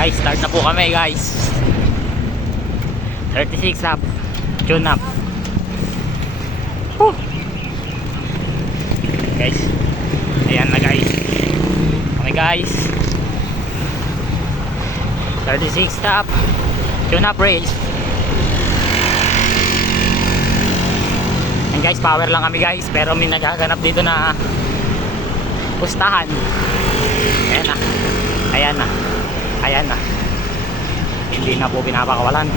guys, start na po kami guys. 36 up. Tune up. Woo. Guys, ayan na guys. Okay guys, 36 stop. Tune up race. And guys, power lang kami guys, pero may nagaganap dito na pustahan. Ayan na. Ayan na. Ayan na. Hindi na po pinapakawalan.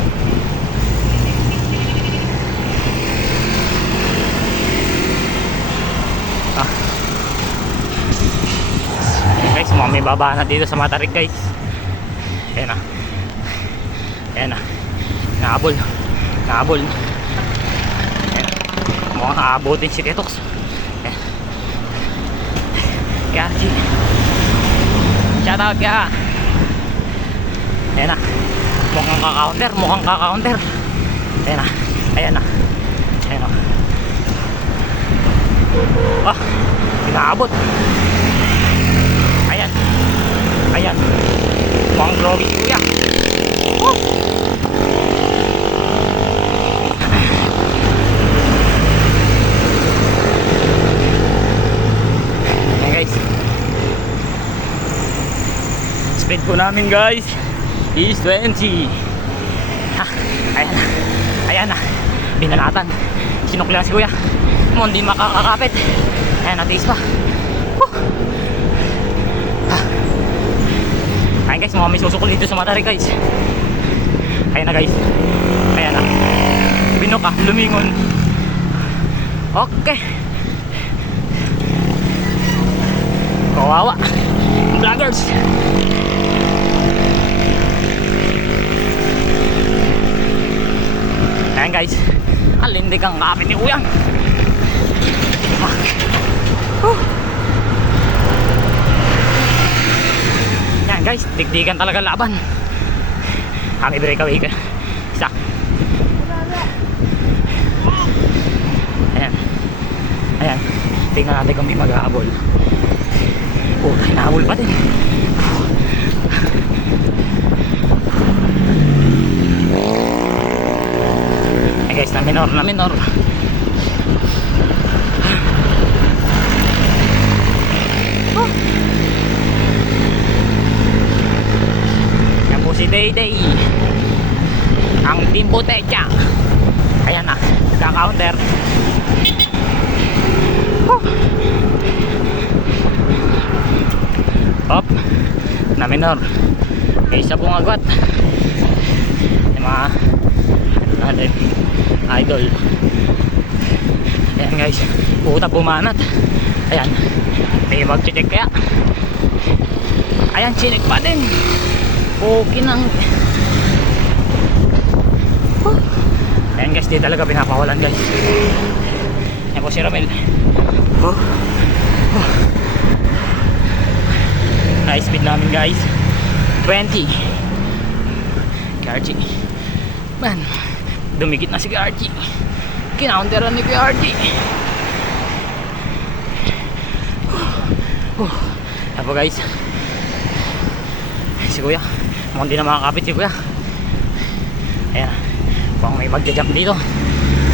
Guys, mukhang may baba na dito sa Matarik guys. Ayan na. Ayan na. Nahabol. Nahabol. Ayan. Mukhang aabutin si Tetox. Ayan. Kaya si shout out kaya. Ayan na. Mukhang kaka-counter. Mukhang kaka-counter. Ayan na. Ayan na. Ayan na. Ah, pinaabot. Ayan. Ayan. Mukhang groggy si kuya. Woo! Ayan guys. Speed po namin guys is 20. Ha, ayan na. Ayan na. Binalatan. Sinukli lang si kuya. Hindi makakakapit. Ayan, natiis pa. Ayan guys, mga may susukol dito sa Matarik guys. Ayan na guys. Ayan na. Binok ah, lumingon. Okay. Kawawa vloggers. Ayan guys, alindi kang kapit ni kuya. Yan guys, digdigan talaga laban. Kami breakaway ka. Isa. Ayan. Ayan. Tingnan natin kung di mag-aabol. Oh, nahabol pa din. Ayan guys, na minor. Yan po si Dayday, ang Team Botecha. Ayan na, nagka-counter. Hop, na minor. Kaysa pong agwat yung mga natin idol. Ayan guys, puta bumanat. Ayan, may mag-check kaya. Ayan, chinik pa din. Okay nang. Ayan guys, di talaga pinapawalan guys. Ayan po si Ramel. High speed namin guys, 20. KRG man, dumikit na si KRG. Kinounteran ni KRG. Apo guys, si kuya mukhang di na makakapit si kuya. Ayan, kung may magja-jump dito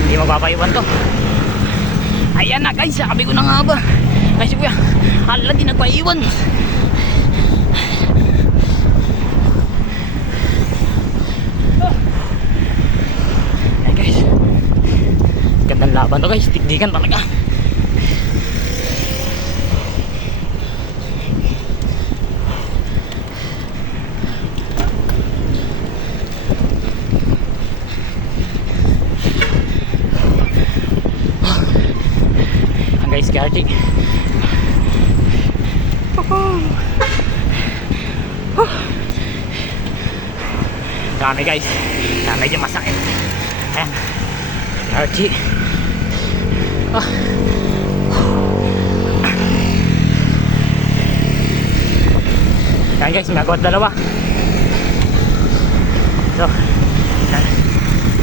hindi magpapaiwan to. Ayan na guys, sabi ko na nga ba. Ay si kuya, hala di nagpaiwan. Ayan guys, gandang laban to guys, tikdikan talaga. Guys, KRG. Dami guys, medyo masakit. Ayan, KRG. Ayan guys, may agwat dalawa. So,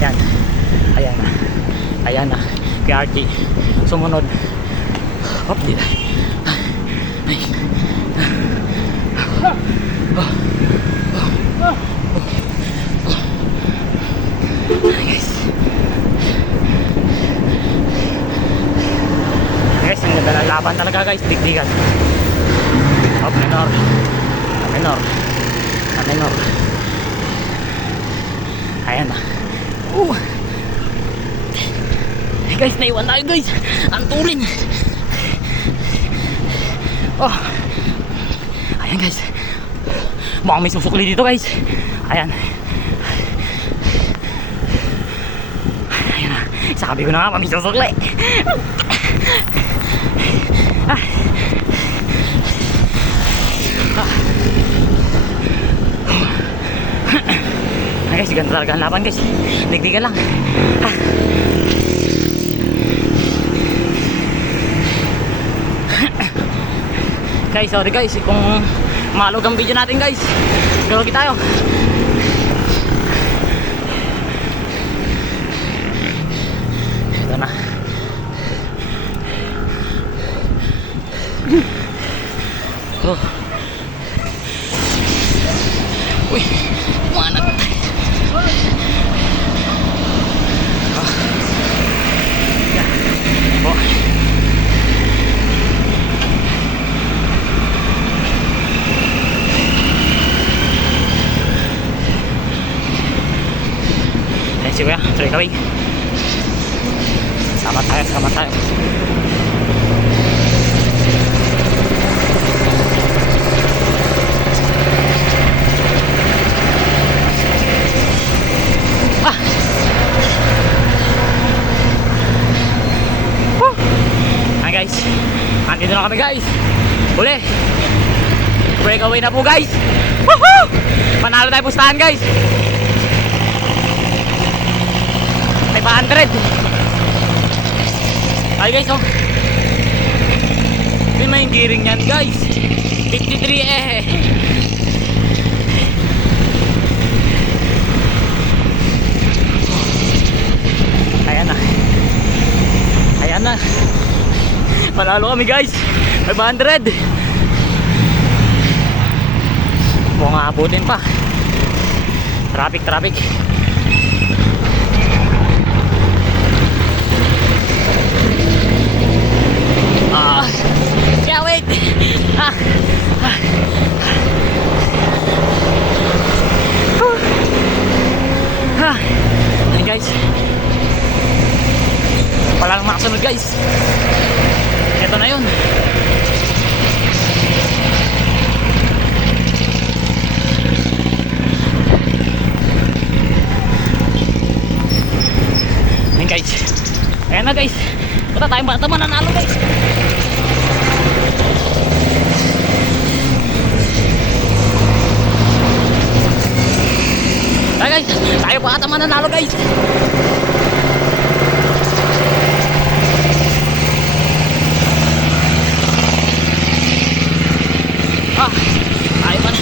yan. Ayan na. Ayan na, KRG. Sumunod. Hop, di na. Ay. Guys. Guys, ang ganda ng laban talaga guys. Digdigan. Up minor. Up minor. Up minor. Ayan na. Hey guys, naiwan tayo guys. Ang tulin. Oh. Ayan guys. Mukhang may susukli dito guys. Ayan. Ayan na. Sabi ko na nga, may susukli. Ah. Ah. Ay guys, ganda talaga ang laban guys. Digdigan lang. Ah. Guys, sorry guys kung malog ang video natin guys. Galugi tayo. Ito na. Oh. Uy, manat. Oh. Yeah. Oh. Let's go ya, try kaway. Sama tayo, sama tayo. Guys, andito na kami guys. Uli. Breakaway na po guys. Woohoo! Panalo tayo pustahan guys. 500. Ay guys oh. Hindi may giring yan guys. 53 eh. Ayan na. Ayan na. Panalo kami guys. 500. Mukhang aabutin pa. Traffic. Yeah, wait. Hey guys. Palang makasunod guys. Ito na yun. Ayan guys. Ayan na guys. Punta tayong bata mananalo guys. Ayan guys. Tayo bata mananalo guys. Tayo pa na.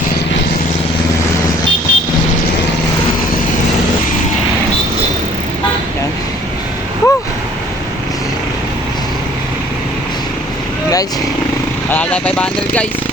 Yan. Woo! Guys, panalo tayo 500 guys.